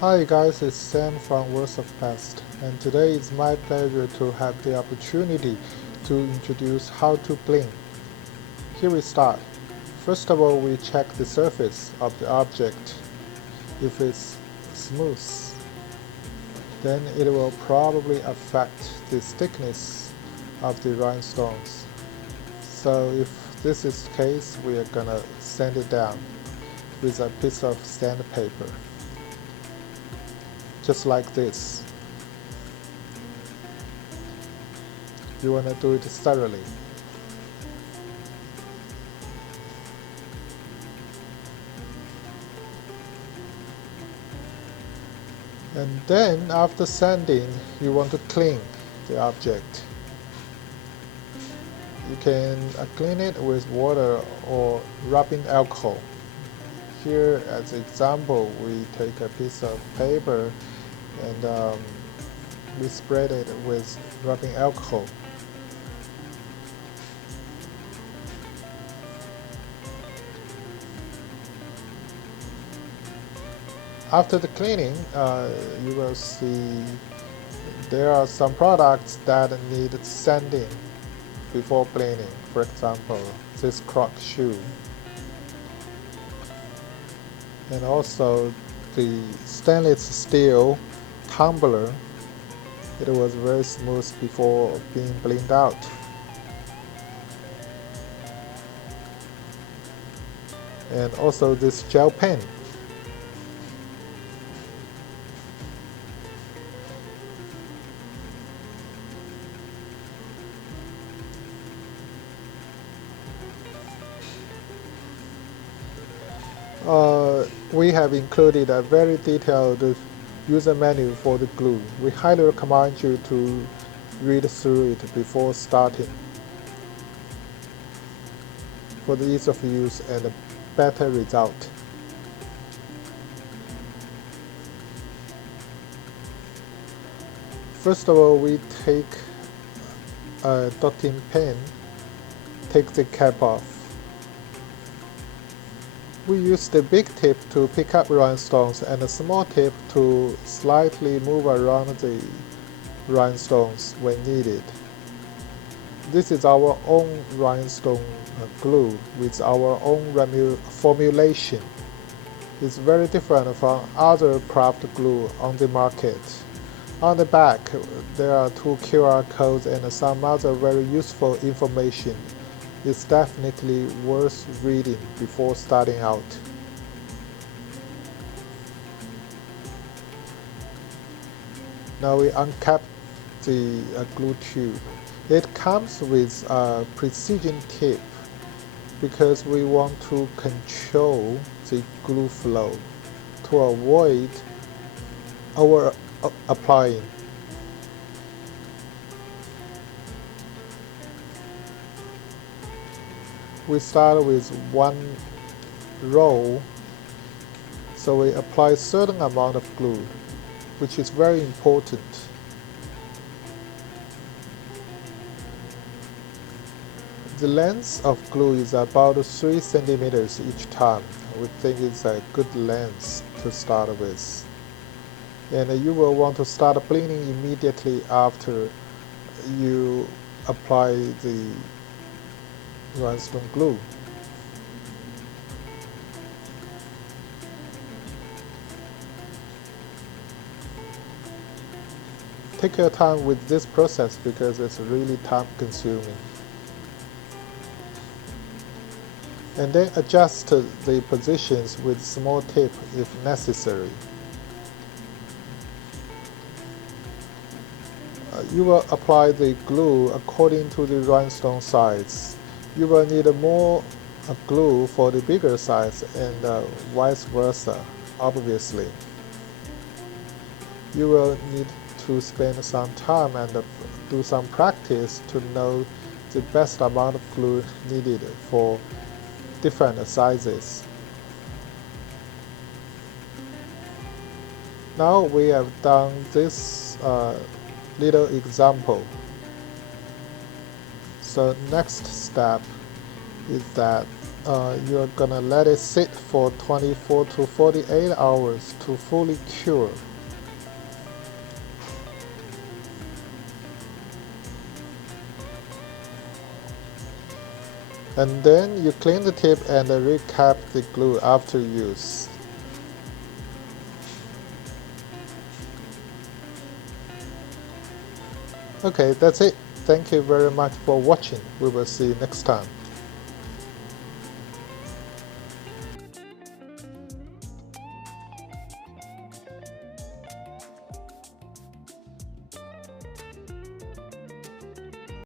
Hi guys, it's Sam from Worthofbest, and today it's my pleasure to have the opportunity to introduce how to bling. Here we start. First of all, we check the surface of the object. If it's smooth, then it will probably affect the thickness of the rhinestones. So if this is the case, we are gonna sand it down with a piece of sandpaper, just like this. You want to do it thoroughly. And then after sanding, you want to clean the object. You can clean it with water or rubbing alcohol. Here as an example, we take a piece of paper and we spread it with rubbing alcohol. After the cleaning, you will see there are some products that need sanding before cleaning. For example, this Croc shoe, and also the stainless steel tumbler. It was very smooth before being blinged out. And also this gel pen. We have included a very detailed user manual for the glue. We highly recommend you to read through it before starting for the ease of use and a better result. First of all, we take a dotting pen, take the cap off. We use the big tip to pick up rhinestones and the small tip to slightly move around the rhinestones when needed. This is our own rhinestone glue with our own formulation. It's very different from other craft glue on the market. On the back, there are 2 QR codes and some other very useful information. It's definitely worth reading before starting out. Now we uncap the glue tube. It comes with a precision tip because we want to control the glue flow to avoid over applying. We start with 1 roll, so we apply a certain amount of glue, which is very important. The length of glue is about 3 centimeters each time. We think it's a good length to start with. And you will want to start blinging immediately after you apply the rhinestone glue. Take your time with this process because it's really time consuming. And then adjust the positions with small tip if necessary. You will apply the glue according to the rhinestone size. You will need more glue for the bigger size and vice versa, obviously. You will need to spend some time and do some practice to know the best amount of glue needed for different sizes. Now we have done this little example. So next step is that you're gonna let it sit for 24 to 48 hours to fully cure. And then you clean the tip and recap the glue after use. Okay, that's it. Thank you very much for watching. We will see you next time.